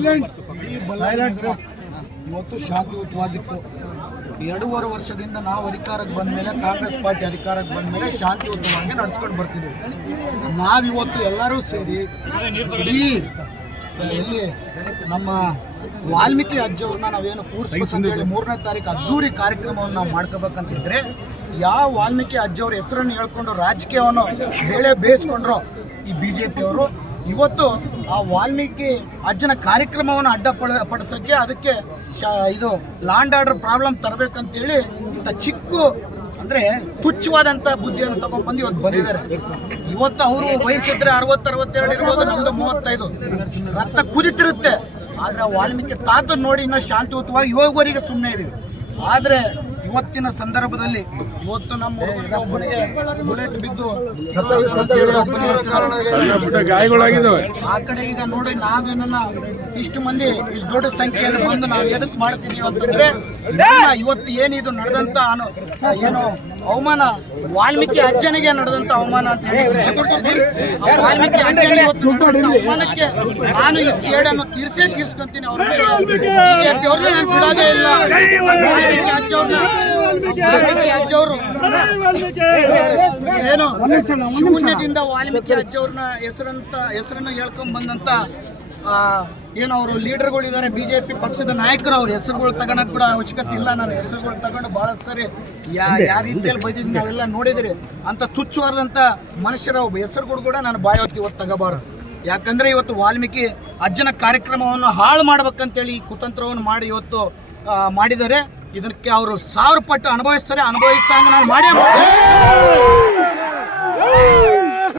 ಈ ಇವತ್ತು ಶಾಂತಿಯುತವಾಗಿತ್ತು. 2.5 ವರ್ಷದಿಂದ ನಾವು ಅಧಿಕಾರಕ್ಕೆ ಬಂದ ಮೇಲೆ, ಕಾಂಗ್ರೆಸ್ ಪಾರ್ಟಿ ಅಧಿಕಾರಕ್ಕೆ ಬಂದ ಮೇಲೆ ಶಾಂತಿಯುತವಾಗಿ ನಡೆಸ್ಕೊಂಡು ಬರ್ತಿದ್ದೀವಿ. ನಾವಿವತ್ತು ಎಲ್ಲರೂ ಸೇರಿ ಇಡೀ ಎಲ್ಲಿ ನಮ್ಮ ವಾಲ್ಮೀಕಿ ಅಜ್ಜವ್ರನ್ನ ನಾವೇನು ಕೂರಿಸ್ಬೇಕಂತೇಳಿ 3ನೇ ತಾರೀಕು ಅದ್ದೂರಿ ಕಾರ್ಯಕ್ರಮವನ್ನು ನಾವು ಮಾಡ್ಕೋಬೇಕಂತಿದ್ರೆ, ಯಾವ ವಾಲ್ಮೀಕಿ ಅಜ್ಜವ್ರ ಹೆಸರನ್ನು ಹೇಳ್ಕೊಂಡು ರಾಜಕೀಯವನ್ನು ಬೇಳೆ ಬೇಯಿಸ್ಕೊಂಡ್ರು ಈ BJP-ಯವರು, ಇವತ್ತು ಆ ವಾಲ್ಮೀಕಿ ಅಜ್ಜನ ಕಾರ್ಯಕ್ರಮವನ್ನು ಅಡ್ಡಪಡಿಸೋಕ್ಕೆ ಅದಕ್ಕೆ ಇದು ಲಾಂಡ್ ಆರ್ಡರ್ ಪ್ರಾಬ್ಲಮ್ ತರಬೇಕಂತೇಳಿ ಇಂಥ ಚಿಕ್ಕ ಅಂದರೆ ತುಚ್ಛವಾದಂಥ ಬುದ್ಧಿಯನ್ನು ತಗೊಂಡ್ಬಂದು ಇವತ್ತು ಬಂದಿದ್ದಾರೆ. ಇವತ್ತು ಅವರು ವಯಸ್ಸಿದ್ರೆ 60-62 ಇರ್ಬೋದು, ನಮ್ಮದು 35. ರಕ್ತ ಕುದಿತಿರುತ್ತೆ. ಆದರೆ ವಾಲ್ಮೀಕಿ ತಾತ ನೋಡಿ ಇನ್ನೂ ಶಾಂತಿಯುತವಾಗಿ ಇವಾಗವರೆಗೆ ಸುಮ್ಮನೆ ಇದೀವಿ. ಆದರೆ ಇವತ್ತಿನ ಸಂದರ್ಭದಲ್ಲಿ ಇವತ್ತು ನಮ್ಮ ಹುಡುಗರಿಗೆ ಒಬ್ಬನಿಗೆ ಬುಲೆಟ್ ಬಿದ್ದು ಗಾಯಗಳಾಗಿದ್ದಾವೆ. ಆ ಕಡೆ ಈಗ ನೋಡಿ ನಾವೇನ ಇಷ್ಟು ಮಂದಿ ಇಷ್ಟು ದೊಡ್ಡ ಸಂಖ್ಯೆಯಲ್ಲಿ ಬಂದು ನಾವು ಎದಕ್ಕೆ ಮಾಡ್ತಿದೀವಿ ಅಂತಂದ್ರೆ, ಇವತ್ತು ಏನಿದು ನಡೆದಂತ ಏನು ಅವಮಾನ, ವಾಲ್ಮೀಕಿ ಅಜ್ಜನಿಗೆ ನಡೆದಂತ ಅವಮಾನ ಅಂತ ಹೇಳಿ ವಾಲ್ಮೀಕಿ ಅಜ್ಜನಿಗೆ ಅವಮಾನಕ್ಕೆ ನಾನು ಈ ಸೇಡನ್ನು ತೀರ್ಸ್ಕೊಂತೀನಿ. ಅವ್ರ BJP ಅವ್ರನ್ನ ನಾನು ಬಿಡೋದೇ ಇಲ್ಲ. ವಾಲ್ಮೀಕಿ ಅಜ್ಜವ್ರು ಏನು ಶೂನ್ಯದಿಂದ ವಾಲ್ಮೀಕಿ ಅಜ್ಜವ್ರನ್ನ ಹೆಸರನ್ನು ಹೇಳ್ಕೊಂಡ್ ಬಂದಂತ ಏನು ಅವರು ಲೀಡರ್ಗಳಿದ್ದಾರೆ, BJP ಪಕ್ಷದ ನಾಯಕರು. ಅವ್ರ ಹೆಸರುಗಳು ತಗೊಳಕ್ ಕೂಡ ಅವಶ್ಯಕತೆ ಇಲ್ಲ. ನಾನು ಹೆಸರುಗಳು ತಗೊಂಡು ಬಹಳ ಸರಿ ಯಾವ ರೀತಿಯಲ್ಲಿ ಬೈದಿದ್ದು ನಾವೆಲ್ಲ ನೋಡಿದಿರಿ. ಅಂತ ತುಚ್ಛವಾದಂಥ ಮನುಷ್ಯರ ಹೆಸರುಗಳು ಕೂಡ ನಾನು ಬಾಯೋತಿ ಇವತ್ತು ತಗೋಬಾರದು. ಯಾಕಂದ್ರೆ ಇವತ್ತು ವಾಲ್ಮೀಕಿ ಅಜ್ಜನ ಕಾರ್ಯಕ್ರಮವನ್ನು ಹಾಳು ಮಾಡ್ಬೇಕಂತೇಳಿ ಈ ಕುತಂತ್ರವನ್ನು ಮಾಡಿ ಇವತ್ತು ಮಾಡಿದ್ದಾರೆ. ಇದಕ್ಕೆ ಅವರು 1000 ಪಟ್ಟು ಅನುಭವಿಸ್ತಾರೆ. ಅನುಭವಿಸಂಗ ನಾನು ಮಾಡೇ